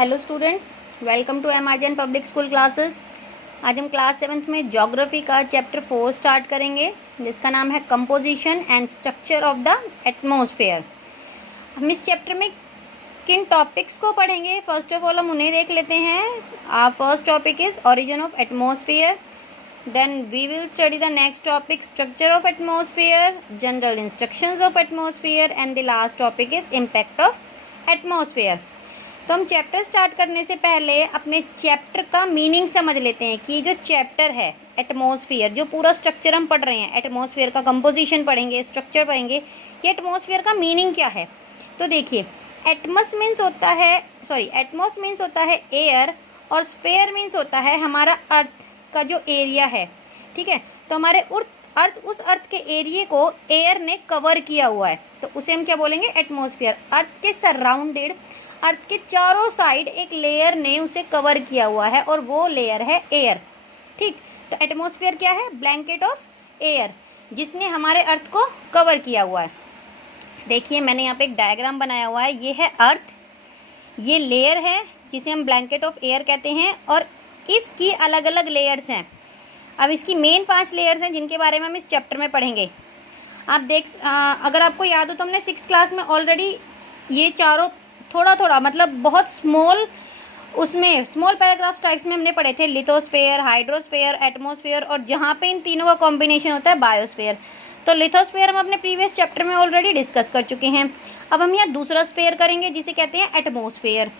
Hello students, welcome to एमआरजन public school classes. आज हम क्लास 7th में ज्योग्राफी का चैप्टर 4 स्टार्ट करेंगे, जिसका नाम है composition and structure of the atmosphere. हम इस चैप्टर में किन टॉपिक्स को पढ़ेंगे, फर्स्ट ऑफ ऑल हम उन्हें देख लेते हैं। First topic is origin of atmosphere, then we will study the next topic structure of atmosphere, general instructions of atmosphere and the last topic is impact of atmosphere. तो हम chapter start करने से पहले अपने चैप्टर का meaning समझ लेते हैं कि जो चैप्टर है एटमॉस्फेयर, जो पूरा स्ट्रक्चर हम पढ़ रहे हैं, एटमॉस्फेयर का कंपोजिशन पढ़ेंगे, स्ट्रक्चर पढ़ेंगे, ये एटमॉस्फेयर का मीनिंग क्या है। तो देखिए, एटमॉस मीन्स होता है एयर, और स्फेयर मीन्स होता है हमारा अर्थ का जो एरिया है। ठीक है, तो हमारे उस अर्थ के एरिया को एयर ने कवर किया हुआ है, तो उसे हम क्या बोलेंगे, एटमॉस्फेयर। अर्थ के सराउंडेड, अर्थ के चारों साइड एक लेयर ने उसे कवर किया हुआ है, और वो लेयर है एयर। ठीक, तो एटमॉस्फेयर क्या है, ब्लैंकेट ऑफ एयर, जिसने हमारे अर्थ को कवर किया हुआ है। देखिए, मैंने यहाँ पे एक डायग्राम बनाया हुआ है। ये है अर्थ, ये लेयर है जिसे हम ब्लैंकेट ऑफ एयर कहते हैं, और इसकी अलग अलग लेयर्स हैं। अब इसकी मेन 5 लेयर्स हैं जिनके बारे में हम इस चैप्टर में पढ़ेंगे। आप अगर आपको याद हो तो हमने 6th क्लास में ऑलरेडी ये चारों थोड़ा मतलब बहुत स्मॉल पैराग्राफ्स टाइप्स में हमने पढ़े थे। लिथोस्फेयर, हाइड्रोस्फेयर, एटमॉस्फेयर, और जहाँ पे इन तीनों का कॉम्बिनेशन होता है बायोस्फेयर। तो लिथोस्फेयर हम अपने प्रीवियस चैप्टर में ऑलरेडी डिस्कस कर चुके हैं। अब हम यहाँ दूसरा स्फेयर करेंगे जिसे कहते हैं एटमॉस्फेयर।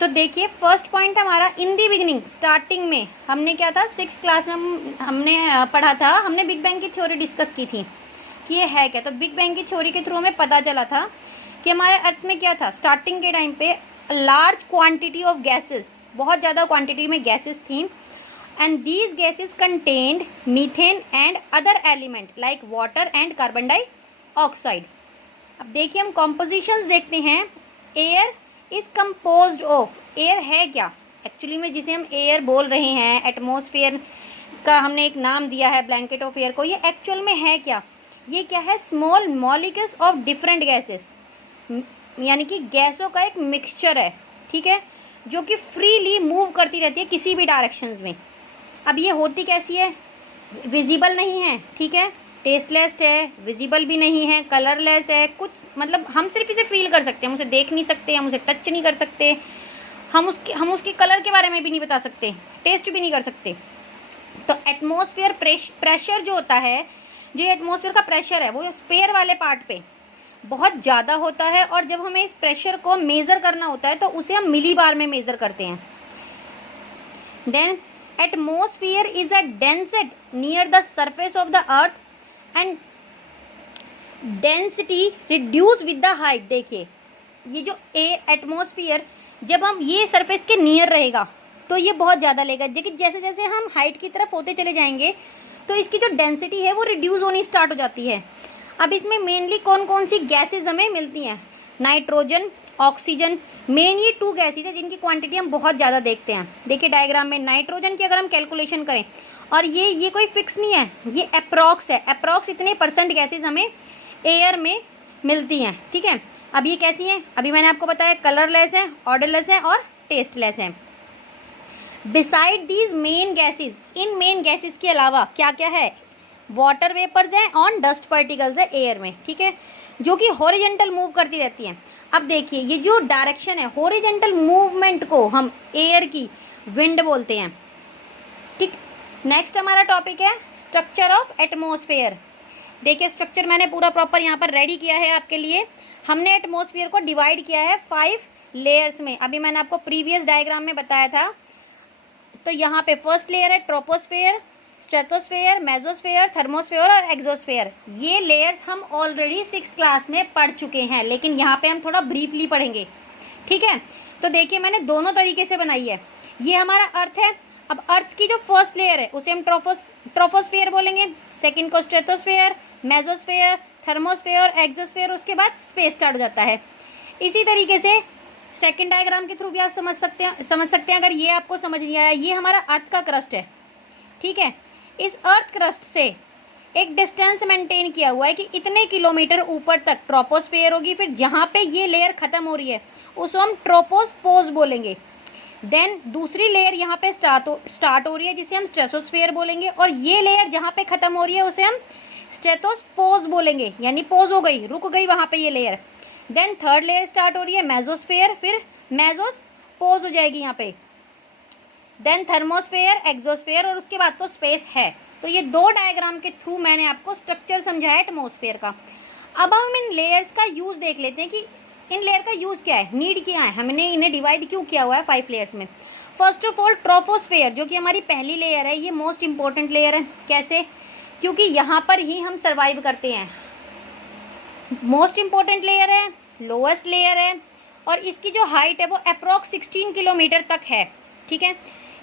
तो देखिए, फर्स्ट पॉइंट हमारा इन दी बिगिनिंग, स्टार्टिंग में हमने क्या था, 6th क्लास में हमने पढ़ा था, हमने बिग बैंग की थ्योरी डिस्कस की थी कि ये है क्या। तो बिग बैंग की थ्योरी के थ्रू हमें पता चला था कि हमारे अर्थ में क्या था, स्टार्टिंग के टाइम पे लार्ज क्वांटिटी ऑफ गैसेस, बहुत ज़्यादा क्वांटिटी में गैसेस थी, and these gases contained methane and other element like water and carbon dioxide. अब देखिए, हम कॉम्पोजिशंस देखते हैं। Air is composed of, air है क्या एक्चुअली में, जिसे हम एयर बोल रहे हैं, एटमॉस्फेयर का हमने एक नाम दिया है ब्लैंकेट ऑफ एयर को। ये एक्चुअल में है क्या, ये क्या है, small molecules of different gases, यानी कि गैसों का एक मिक्सचर है। ठीक है, जो कि फ्रीली मूव करती रहती है किसी भी डायरेक्शंस में। अब ये होती कैसी है, विजिबल नहीं है, ठीक है, टेस्टलेस है, विजिबल भी नहीं है, कलरलेस है, कुछ मतलब हम सिर्फ इसे फील कर सकते हैं, हम उसे देख नहीं सकते, हम उसे टच नहीं कर सकते, हम उसके कलर के बारे में भी नहीं बता सकते, टेस्ट भी नहीं कर सकते। तो एटमॉस्फेयर प्रेशर जो होता है, जो एटमॉस्फेयर का प्रेशर है, वो स्फीयर वाले पार्ट पे बहुत ज़्यादा होता है, और जब हमें इस प्रेशर को मेज़र करना होता है तो उसे हम मिली बार में मेज़र करते हैं। Then atmosphere is a densest near the surface of the earth and density reduce with the height. देखिए, ये जो एटमॉस्फेयर जब हम ये सरफेस के नियर रहेगा तो ये बहुत ज़्यादा लेगा, लेकिन जैसे जैसे हम हाइट की तरफ होते चले जाएंगे तो इसकी जो डेंसिटी है वो रिड्यूस होनी स्टार्ट हो जाती है। अब इसमें मेनली कौन कौन सी गैसेज हमें मिलती हैं, नाइट्रोजन, ऑक्सीजन, मेन ये 2 गैसेज है जिनकी क्वांटिटी हम बहुत ज़्यादा देखते हैं। देखिए डायग्राम में, नाइट्रोजन की अगर हम कैलकुलेशन करें, और ये कोई फिक्स नहीं है, ये अप्रॉक्स है, अप्रॉक्स इतने % गैसेज हमें एयर में मिलती हैं। ठीक है, अब ये कैसी हैं, अभी मैंने आपको बताया, कलरलेस है, ऑर्डरलेस है और टेस्टलेस है। Beside these main gases, in main gases के अलावा क्या क्या है, वाटर वेपर्स हैं और डस्ट पार्टिकल्स है एयर में। ठीक है, जो कि हॉरिजेंटल मूव करती रहती हैं। अब देखिए, ये जो डायरेक्शन है, हॉरिजेंटल मूवमेंट को हम एयर की विंड बोलते हैं। ठीक, नेक्स्ट हमारा टॉपिक है स्ट्रक्चर ऑफ एटमॉस्फेयर। देखिए, स्ट्रक्चर मैंने पूरा प्रॉपर यहाँ पर रेडी किया है आपके लिए। हमने एटमॉस्फेयर को डिवाइड किया है 5 लेयर्स में, अभी मैंने आपको प्रीवियस डायग्राम में बताया था। तो यहाँ पे फर्स्ट लेयर है ट्रोपोस्फेयर, स्ट्रेटोस्फेयर, मेसोस्फेयर, थर्मोस्फेयर और एक्सोस्फेयर। ये लेयर्स हम ऑलरेडी 6th क्लास में पढ़ चुके हैं, लेकिन यहाँ पे हम थोड़ा ब्रीफली पढ़ेंगे। ठीक है, तो देखिए, मैंने दोनों तरीके से बनाई है। ये हमारा अर्थ है। अब अर्थ की जो फर्स्ट लेयर है उसे हम ट्रोपोस्फेयर बोलेंगे, सेकंड को स्ट्रेटोस्फेयर, मेसोस्फेयर, थर्मोस्फेयर, एक्सोस्फेयर, उसके बाद स्पेस स्टार्ट हो जाता है। इसी तरीके से सेकंड डायग्राम के थ्रू भी आप समझ सकते हैं। अगर ये आपको समझ नहीं आया, ये हमारा अर्थ का क्रस्ट है। ठीक है, इस अर्थ क्रस्ट से एक डिस्टेंस मेंटेन किया हुआ है कि इतने किलोमीटर ऊपर तक ट्रोपोस्फेयर होगी, फिर जहाँ पे ये लेयर खत्म हो रही है उसको हम ट्रोपोस्पोज बोलेंगे। देन दूसरी लेयर यहाँ पे स्टार्ट हो रही है जिसे हम स्ट्रेटोस्फेयर बोलेंगे, और ये लेयर जहाँ पे खत्म हो रही है उसे हम स्ट्रेटोस्पोज बोलेंगे, यानी पोज हो गई, रुक गई वहाँ पे ये layer. Then third layer start हो रही है मेसोस्फेयर, फिर मेसोस्पोज हो जाएगी यहाँ पे। देन थर्मोस्फेयर, एक्सोस्फेयर, और उसके बाद तो स्पेस है। तो ये दो डायग्राम के थ्रू मैंने आपको स्ट्रक्चर समझाया एटमॉस्फेयर का। अब हम इन लेयर्स का यूज देख लेते हैं कि इन लेयर का यूज क्या है, नीड क्या है, हमने इन्हें डिवाइड क्यों किया हुआ है 5 लेयर्स में। फर्स्ट ऑफ ऑल ट्रोपोस्फेयर, जो कि हमारी पहली लेयर है, ये मोस्ट इंपॉर्टेंट लेयर है। कैसे? क्योंकि यहाँ पर ही हम सर्वाइव करते हैं। मोस्ट इंपॉर्टेंट लेयर है, लोएस्ट लेयर है, और इसकी जो हाइट है वो अप्रॉक्स 16 किलोमीटर तक है। ठीक है,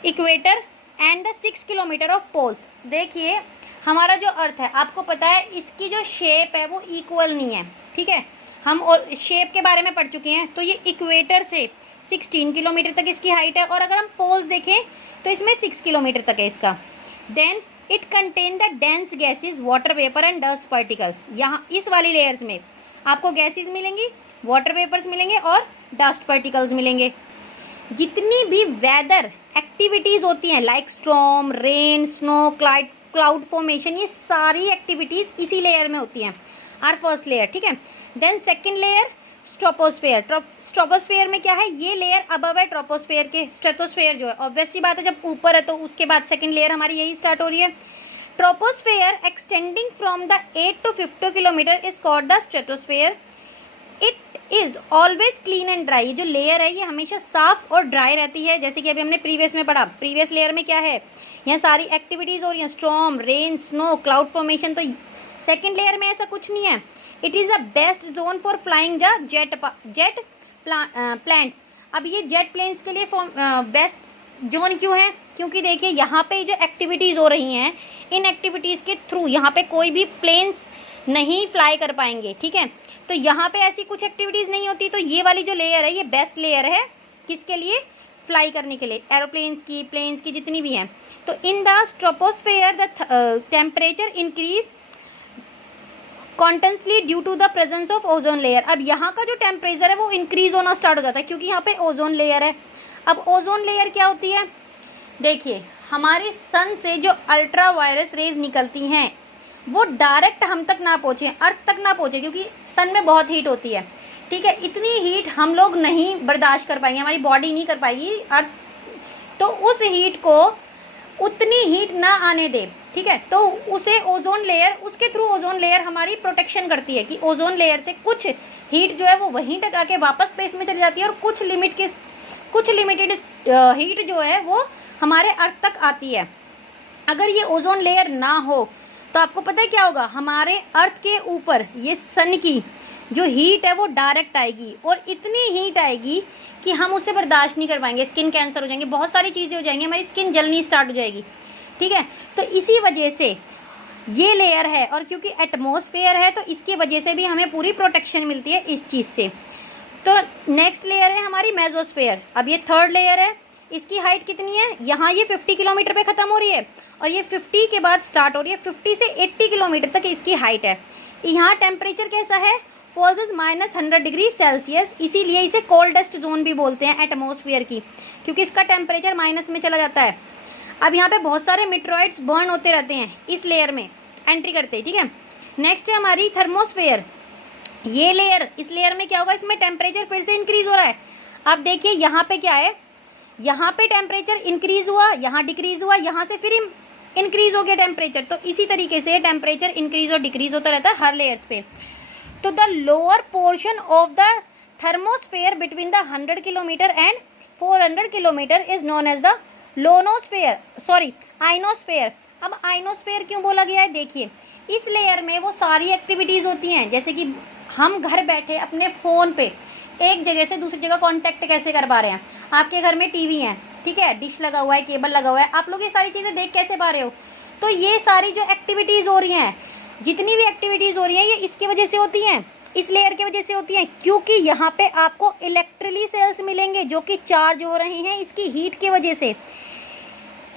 equator and 6 kilometre of poles. देखिए हमारा जो अर्थ है, आपको पता है इसकी जो शेप है वो इक्वल नहीं है। ठीक है, हम शेप के बारे में पढ़ चुके हैं। तो ये इक्वेटर से 16 किलोमीटर तक इसकी हाइट है, और अगर हम पोल्स देखें तो इसमें 6 किलोमीटर तक है इसका। Then it contain the dense gases, water vapour and dust particles. यहाँ इस वाली लेयर्स में आपको गैसेज मिलेंगी, वाटर वेपर्स मिलेंगे और डस्ट पार्टिकल्स मिलेंगे। जितनी भी वेदर एक्टिविटीज़ होती हैं like storm, rain, snow, cloud formation, ये सारी एक्टिविटीज़ इसी लेयर में होती हैं, आर फर्स्ट लेयर। ठीक है, देन सेकंड लेयर स्ट्रोपोस्फेयर। स्ट्रोपोस्फेयर में क्या है, ये लेयर अबव है ट्रोपोस्फेयर के। स्ट्रेटोस्फेयर जो है ऑब्वियस सी बात है, जब ऊपर है तो उसके बाद सेकंड लेयर हमारी यही स्टार्ट हो रही है। Troposphere extending from the 8 to 50 kilometre is called the stratosphere. It is always clean and dry. जो लेयर है ये हमेशा साफ और ड्राई रहती है, जैसे कि अभी हमने प्रीवियस में पढ़ा। प्रीवियस लेयर में क्या है, यहाँ सारी एक्टिविटीज़ हो रही हैं, storm, rain, snow, cloud formation. तो सेकंड लेयर में ऐसा कुछ नहीं है। It is the west zone for flying the jet plans. अब ये जेट प्लेन्स के लिए बेस्ट जोन क्यों है, क्योंकि देखिए यहाँ पे जो एक्टिविटीज़ हो रही हैं, इन एक्टिविटीज़ के थ्रू यहाँ पे कोई भी प्लेन्स नहीं फ्लाई कर पाएंगे। ठीक है, तो यहाँ पे ऐसी कुछ एक्टिविटीज़ नहीं होती। तो ये वाली जो लेयर है ये बेस्ट लेयर है किसके लिए, फ्लाई करने के लिए, एरोप्लेन्स की, प्लेन्स की, जितनी भी हैं। तो in the stratosphere the temperature increase constantly due to the presence of ozone layer. अब यहाँ का जो टेम्परेचर है वो इंक्रीज होना स्टार्ट हो जाता है क्योंकि यहाँ पे ओजोन लेयर है। अब ओजोन लेयर क्या होती है, देखिए हमारे सन से जो अल्ट्रा वायलेट रेज निकलती हैं वो डायरेक्ट हम तक ना पहुँचे, अर्थ तक ना पहुँचे, क्योंकि सन में बहुत हीट होती है। ठीक है, इतनी हीट हम लोग नहीं बर्दाश्त कर पाएंगे, हमारी बॉडी नहीं कर पाएगी अर्थ, तो उस हीट को उतनी हीट ना आने दे। ठीक है, तो उसे ओजोन लेयर, उसके थ्रू ओजोन लेयर हमारी प्रोटेक्शन करती है कि ओजोन लेयर से कुछ हीट जो है वो वहीं तक आके वापस स्पेस में चली जाती है, और कुछ लिमिटेड हीट जो है वो हमारे अर्थ तक आती है। अगर ये ओजोन लेयर ना हो तो आपको पता है क्या होगा, हमारे अर्थ के ऊपर ये सन की जो हीट है वो डायरेक्ट आएगी, और इतनी हीट आएगी कि हम उसे बर्दाश्त नहीं कर पाएंगे, स्किन कैंसर हो जाएंगे, बहुत सारी चीज़ें हो जाएंगी, हमारी स्किन जलनी स्टार्ट हो जाएगी। ठीक है, तो इसी वजह से ये लेयर है, और क्योंकि एटमॉस्फेयर है तो इसकी वजह से भी हमें पूरी प्रोटेक्शन मिलती है इस चीज़ से। तो नेक्स्ट लेयर है हमारी मेसोस्फेयर। अब ये थर्ड लेयर है, इसकी हाइट कितनी है, यहाँ ये 50 किलोमीटर पे ख़त्म हो रही है, और ये 50 के बाद स्टार्ट हो रही है, 50 से 80 किलोमीटर तक इसकी हाइट है। यहाँ टेम्परेचर कैसा है, फॉल्स इज -100 डिग्री सेल्सियस, इसीलिए इसे कोल्डेस्ट जोन भी बोलते हैं एटमॉस्फेयर की, क्योंकि इसका टेम्परेचर माइनस में चला जाता है। अब यहाँ पे बहुत सारे मीटेरॉइड्स बर्न होते रहते हैं इस लेयर में एंट्री करते हैं। ठीक है, नेक्स्ट है हमारी थर्मोस्फेयर। ये लेयर, इस लेयर में क्या होगा, इसमें टेम्परेचर फिर से इंक्रीज हो रहा है। अब देखिए यहाँ पे क्या है, यहाँ पे टेम्परेचर इंक्रीज हुआ, यहाँ डिक्रीज हुआ, यहाँ से फिर इंक्रीज हो गया टेम्परेचर। तो इसी तरीके से टेम्परेचर इंक्रीज और डिक्रीज होता रहता है हर लेयर्स पे। तो the lower portion of the thermosphere between the 100 kilometre and 400 kilometre is known as the ionosphere. अब आइनोस्फेयर क्यों बोला गया है, देखिए इस लेयर में वो सारी एक्टिविटीज़ होती हैं, जैसे कि हम घर बैठे अपने फ़ोन पे एक जगह से दूसरी जगह कांटेक्ट कैसे कर पा रहे हैं। आपके घर में टीवी है, ठीक है, डिश लगा हुआ है, केबल लगा हुआ है, आप लोग ये सारी चीज़ें देख कैसे पा रहे हो। तो ये सारी जो एक्टिविटीज़ हो रही हैं, जितनी भी एक्टिविटीज़ हो रही हैं, ये इसकी वजह से होती हैं, इस लेयर की वजह से होती हैं, क्योंकि यहाँ पे आपको इलेक्ट्रिकली सेल्स मिलेंगे जो कि चार्ज हो रहे हैं इसकी हीट की वजह से।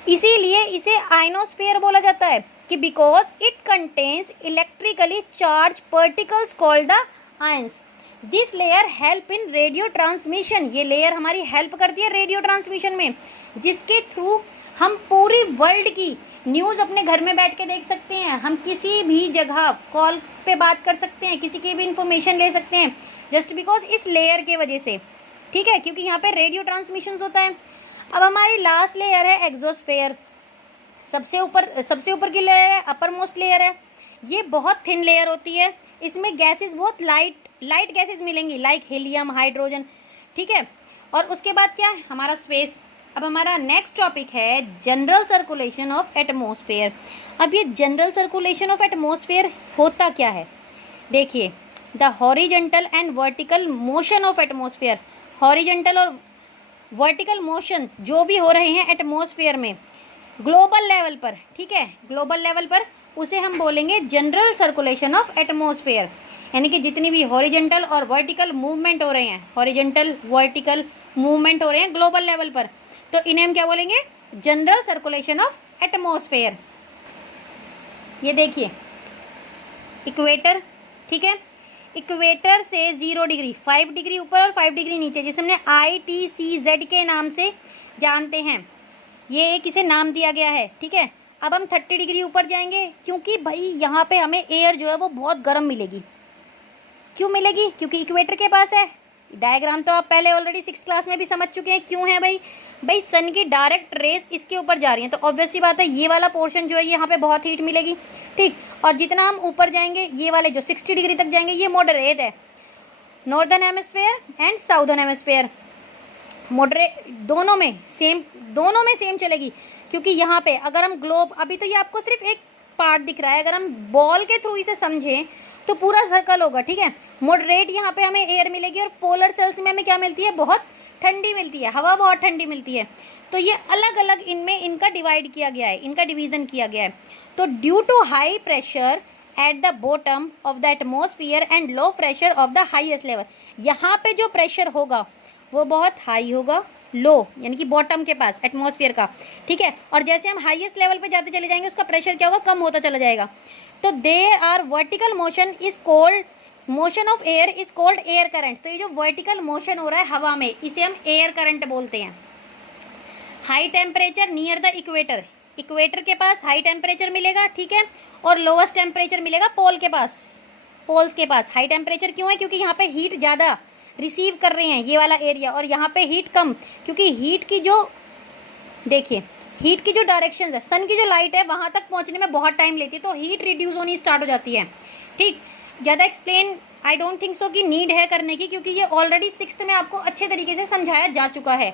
इसीलिए इसे आइनोस्फेयर बोला जाता है कि because it contains electrically charge particles called the ions. This layer help in radio transmission, ये लेयर हमारी हेल्प करती है रेडियो ट्रांसमिशन में, जिसके थ्रू हम पूरी वर्ल्ड की न्यूज़ अपने घर में बैठ के देख सकते हैं, हम किसी भी जगह कॉल पे बात कर सकते हैं, किसी की भी इंफॉर्मेशन ले सकते हैं, जस्ट बिकॉज इस लेयर के वजह से, ठीक है, क्योंकि यहाँ पे रेडियो ट्रांसमिशन होता है। अब हमारी लास्ट लेयर है एक्सोस्फेयर, सबसे ऊपर की लेयर है, अपर मोस्ट लेयर है। ये बहुत थिन लेयर होती है, इसमें गैसेस बहुत लाइट गैसेस मिलेंगी, लाइक हीलियम, हाइड्रोजन, ठीक है। और उसके बाद क्या है हमारा स्पेस। अब हमारा नेक्स्ट टॉपिक है जनरल सर्कुलेशन ऑफ एटमॉस्फेयर। अब ये जनरल सर्कुलेशन ऑफ एटमॉस्फेयर होता क्या है, देखिए, the horizontal and vertical motion of atmosphere, horizontal और वर्टिकल मोशन जो भी हो रहे हैं एटमॉस्फेयर में ग्लोबल लेवल पर, ठीक है, ग्लोबल लेवल पर, उसे हम बोलेंगे जनरल सर्कुलेशन ऑफ एटमॉस्फेयर। यानी कि जितनी भी हॉरिजेंटल और वर्टिकल मूवमेंट हो रहे हैं, हॉरिजेंटल वर्टिकल मूवमेंट हो रहे हैं ग्लोबल लेवल पर, तो इन्हें हम क्या बोलेंगे, जनरल सर्कुलेशन ऑफ एटमॉस्फेयर। ये देखिए इक्वेटर, ठीक है, इक्वेटर से 0 डिग्री, 5 डिग्री ऊपर और 5 डिग्री नीचे, जिसे हमने ITCZ के नाम से जानते हैं, ये एक इसे नाम दिया गया है, ठीक है। अब हम 30 डिग्री ऊपर जाएंगे, क्योंकि भाई यहाँ पे हमें एयर जो है वो बहुत गर्म मिलेगी। क्यों मिलेगी, क्योंकि इक्वेटर के पास है। डायग्राम तो आप पहले ऑलरेडी 6th क्लास में भी समझ चुके हैं क्यों है भाई सन की डायरेक्ट रेस इसके ऊपर जा रही है, तो ऑब्वियस सी बात है ये वाला पोर्शन जो है यहाँ पे बहुत हीट मिलेगी, ठीक। और जितना हम ऊपर जाएंगे, ये वाले जो 60 डिग्री तक जाएंगे, ये मॉडरेट है, northern hemisphere and southern hemisphere, moderate दोनों में सेम चलेगी। क्योंकि यहाँ पे अगर हम ग्लोब, अभी तो ये आपको सिर्फ एक पार्ट दिख रहा है, अगर हम बॉल के थ्रू इसे समझें तो पूरा सर्कल होगा, ठीक है। मॉडरेट यहाँ पे हमें एयर मिलेगी, और पोलर सेल्स में हमें क्या मिलती है, बहुत ठंडी मिलती है, हवा बहुत ठंडी मिलती है। तो ये अलग अलग इनमें इनका डिवाइड किया गया है, इनका डिवीज़न किया गया है। तो due to high pressure at the bottom of the atmosphere and low pressure of the highest level, यहाँ पे जो प्रेशर होगा वो बहुत हाई होगा, लो यानी कि बॉटम के पास एटमॉस्फेयर का, ठीक है। और जैसे हम हाईएस्ट लेवल पे जाते चले जाएंगे, उसका प्रेशर क्या होगा, कम होता चला जाएगा। तो there are vertical motion is called, motion of air is called air current. तो ये जो वर्टिकल मोशन हो रहा है हवा में, इसे हम एयर करंट बोलते हैं। High temperature near the equator, equator के पास हाई टेम्परेचर मिलेगा, ठीक है, और लोवेस्ट टेम्परेचर मिलेगा पोल के पास, पोल्स के पास। हाई टेम्परेचर क्यों है, क्योंकि यहाँ पे हीट ज़्यादा रिसीव कर रहे हैं ये वाला एरिया, और यहाँ पे हीट कम, क्योंकि हीट की जो, देखिए हीट की जो डायरेक्शन है, सन की जो लाइट है वहाँ तक पहुँचने में बहुत टाइम लेती है, तो हीट रिड्यूस होनी स्टार्ट हो जाती है, ठीक। ज़्यादा explain I don't think so कि नीड है करने की, क्योंकि ये ऑलरेडी 6th में आपको अच्छे तरीके से समझाया जा चुका है।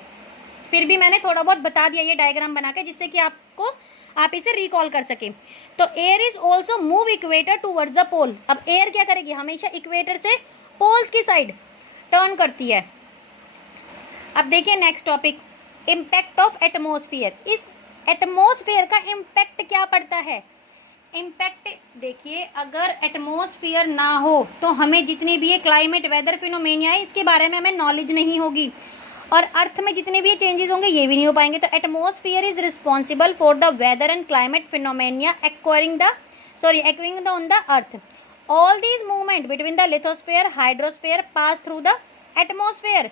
फिर भी मैंने थोड़ा बहुत बता दिया ये डायग्राम बना के, जिससे कि आप इसे रिकॉल कर सकें। तो air is also move equator towards the pole. अब एयर क्या करेगी, हमेशा इक्वेटर से पोल्स की साइड टर्न करती है। अब देखिए next topic, impact of atmosphere. इस एटमॉस्फेयर का इम्पैक्ट क्या पड़ता है, इम्पैक्ट देखिए, अगर एटमॉस्फेयर ना हो तो हमें जितनी भी ये क्लाइमेट वेदर फिनोमेनिया है इसके बारे में हमें नॉलेज नहीं होगी, और अर्थ में जितने भी ये चेंजेस होंगे ये भी नहीं हो पाएंगे। तो atmosphere is responsible for the weather and climate phenomena acquiring on the earth. All these movement between the lithosphere hydrosphere pass through the atmosphere.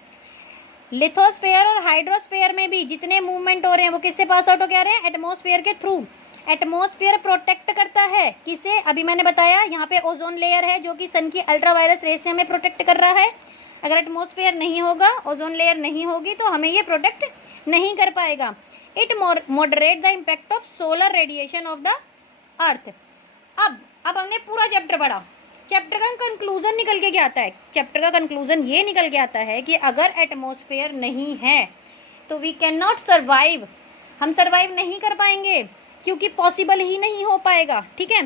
Lithosphere और हाइड्रोस्फेयर में भी जितने मूवमेंट हो रहे हैं वो किससे पास आउट हो क्या रहे हैं, एटमॉस्फेयर के थ्रू। एटमॉस्फेयर प्रोटेक्ट करता है किसे, अभी मैंने बताया यहाँ पे ओजोन लेयर है जो कि सन की अल्ट्रावायलेट रेस से हमें प्रोटेक्ट कर रहा है। अगर एटमॉस्फेयर नहीं होगा, ओजोन लेयर नहीं होगी, तो हमें ये प्रोटेक्ट नहीं कर पाएगा। It moderate the impact of solar radiation of the अर्थ। अब हमने पूरा चैप्टर पढ़ा, चैप्टर का कंक्लूजन निकल के क्या आता है, चैप्टर का कंक्लूजन ये निकल के आता है कि अगर एटमॉस्फेयर नहीं है तो वी कैन नॉट सर्वाइव, हम सर्वाइव नहीं कर पाएंगे, क्योंकि पॉसिबल ही नहीं हो पाएगा, ठीक है।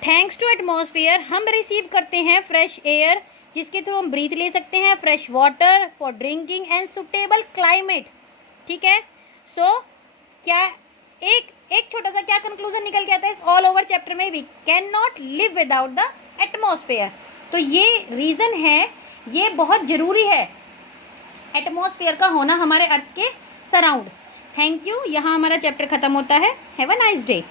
थैंक्स टू एटमॉस्फेयर हम रिसीव करते हैं फ्रेश एयर, जिसके थ्रू हम ब्रीथ ले सकते हैं, fresh water for drinking and suitable climate, ठीक है। सो क्या एक छोटा सा क्या कंक्लूजन निकल के आता है ऑल ओवर चैप्टर में, we can not live without the atmosphere. तो ये रीज़न है, ये बहुत ज़रूरी है एटमॉस्फेयर का होना हमारे अर्थ के सराउंड। थैंक यू, यहाँ हमारा चैप्टर ख़त्म होता है। Have a nice day.